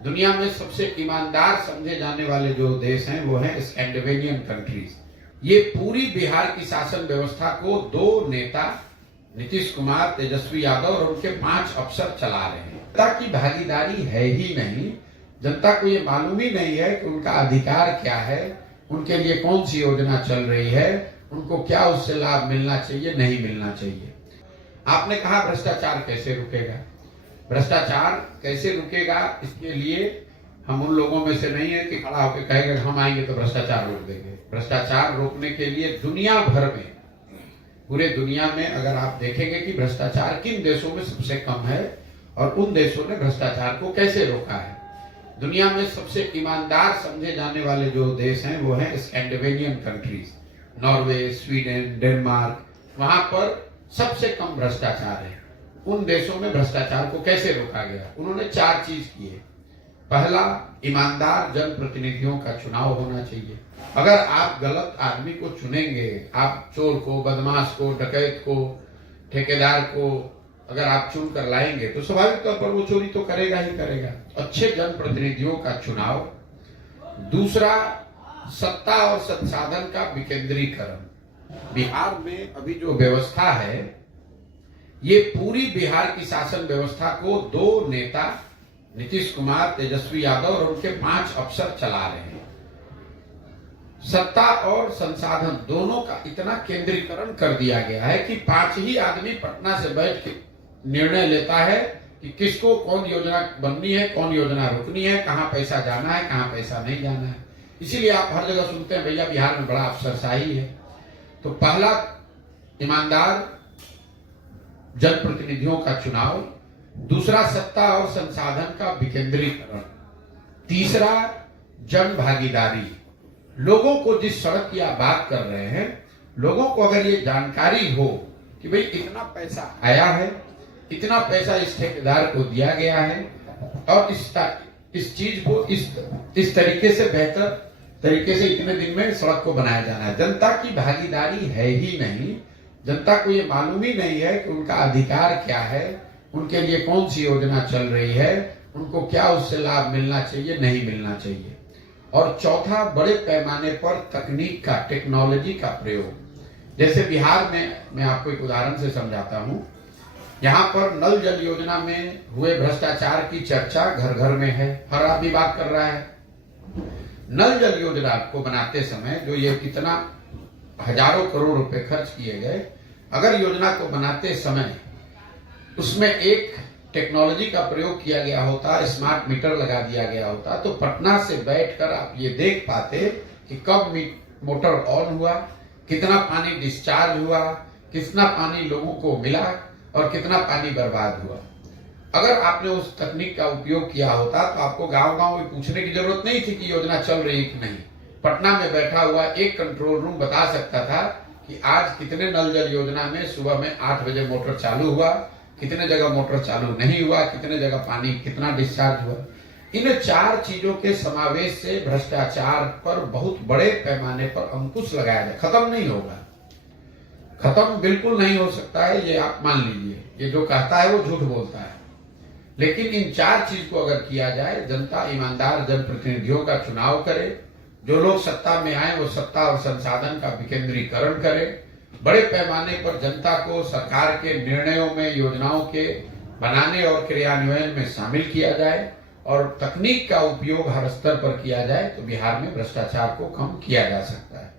दुनिया में सबसे ईमानदार समझे जाने वाले जो देश हैं वो हैं स्कैंडिनेवियन कंट्रीज। ये पूरी बिहार की शासन व्यवस्था को दो नेता नीतीश कुमार, तेजस्वी यादव और उनके 5 अफसर चला रहे हैं। जनता की भागीदारी है ही नहीं। जनता को ये मालूम ही नहीं है कि उनका अधिकार क्या है, उनके लिए कौन सी योजना चल रही है, उनको क्या उससे लाभ मिलना चाहिए, नहीं मिलना चाहिए। आपने कहा भ्रष्टाचार कैसे रुकेगा? भ्रष्टाचार कैसे रुकेगा, इसके लिए हम उन लोगों में से नहीं है कि खड़ा होकर कहेगा कि हम आएंगे तो भ्रष्टाचार रोक देंगे। भ्रष्टाचार रोकने के लिए दुनिया भर में, पूरे दुनिया में अगर आप देखेंगे कि भ्रष्टाचार किन देशों में सबसे कम है और उन देशों ने भ्रष्टाचार को कैसे रोका है। दुनिया में सबसे ईमानदार समझे जाने वाले जो देश हैं वो हैं Scandinavian countries, Norway, Sweden, Denmark. वहां पर सबसे कम भ्रष्टाचार है। उन देशों में भ्रष्टाचार को कैसे रोका गया? उन्होंने 4 चीज किए। पहला, ईमानदार जनप्रतिनिधियों का चुनाव होना चाहिए। अगर आप गलत आदमी को चुनेंगे, आप चोर को, बदमाश को, डकैत को, ठेकेदार को अगर आप चुन कर लाएंगे तो स्वाभाविक तौर पर वो चोरी तो करेगा ही करेगा। अच्छे जनप्रतिनिधियों का चुनाव। दूसरा, सत्ता और संसाधन का विकेंद्रीकरण। बिहार में अभी जो व्यवस्था है, ये पूरी बिहार की शासन व्यवस्था को 2 नेता नीतीश कुमार, तेजस्वी यादव और उनके 5 अफसर चला रहे हैं। सत्ता और संसाधन दोनों का इतना केंद्रीकरण कर दिया गया है कि 5 ही आदमी पटना से बैठ के निर्णय लेता है कि किसको कौन योजना बननी है, कौन योजना रुकनी है, कहां पैसा जाना है, कहां पैसा नहीं जाना है। इसीलिए आप हर जगह सुनते हैं भैया बिहार में बड़ा अफसरशाही है। तो पहला, ईमानदार जनप्रतिनिधियों का चुनाव। दूसरा, सत्ता और संसाधन का विकेंद्रीकरण। तीसरा, जन भागीदारी। लोगों को जिस सड़क की आप बात कर रहे हैं, लोगों को अगर ये जानकारी हो कि भाई इतना पैसा आया है, इतना पैसा इस ठेकेदार को दिया गया है और इस चीज को इस तरीके से, बेहतर तरीके से इतने दिन में सड़क को बनाया जाना है। जनता की भागीदारी है ही नहीं। जनता को ये मालूम ही नहीं है कि उनका अधिकार क्या है, उनके लिए कौन सी योजना चल रही है, उनको क्या उससे लाभ मिलना चाहिए, नहीं मिलना चाहिए। और चौथा, बड़े पैमाने पर तकनीक का, टेक्नोलॉजी का प्रयोग। जैसे बिहार में मैं आपको एक उदाहरण से समझाता हूं। यहाँ पर नल जल योजना में हुए भ्रष्टाचार की चर्चा घर घर में है, हर आदमी बात कर रहा है। नल जल योजना को बनाते समय जो ये कितना हजारों करोड़ रुपए खर्च किए गए, अगर योजना को बनाते समय उसमें एक टेक्नोलॉजी का प्रयोग किया गया होता, स्मार्ट मीटर लगा दिया गया होता, तो पटना से बैठकर आप ये देख पाते कि कब मोटर ऑन हुआ, कितना पानी डिस्चार्ज हुआ, कितना पानी लोगों को मिला और कितना पानी बर्बाद हुआ। अगर आपने उस तकनीक का उपयोग किया होता तो आपको गांव-गांव में पूछने की जरूरत नहीं थी कि योजना चल रही है कि नहीं। पटना में बैठा हुआ एक कंट्रोल रूम बता सकता था कि आज कितने नल जल योजना में सुबह में 8 बजे मोटर चालू हुआ, कितने जगह मोटर चालू नहीं हुआ, कितने जगह पानी कितना डिस्चार्ज हुआ। इन 4 चीजों के समावेश से भ्रष्टाचार पर बहुत बड़े पैमाने पर अंकुश लगाया जाए। खत्म नहीं होगा, खत्म बिल्कुल नहीं हो सकता है, ये आप मान लीजिए। ये जो कहता है वो झूठ बोलता है। लेकिन इन 4 चीज को अगर किया जाए, जनता ईमानदार जनप्रतिनिधियों का चुनाव करे, जो लोग सत्ता में आए वो सत्ता और संसाधन का विकेंद्रीकरण करें, बड़े पैमाने पर जनता को सरकार के निर्णयों में, योजनाओं के बनाने और क्रियान्वयन में शामिल किया जाए और तकनीक का उपयोग हर स्तर पर किया जाए, तो बिहार में भ्रष्टाचार को कम किया जा सकता है।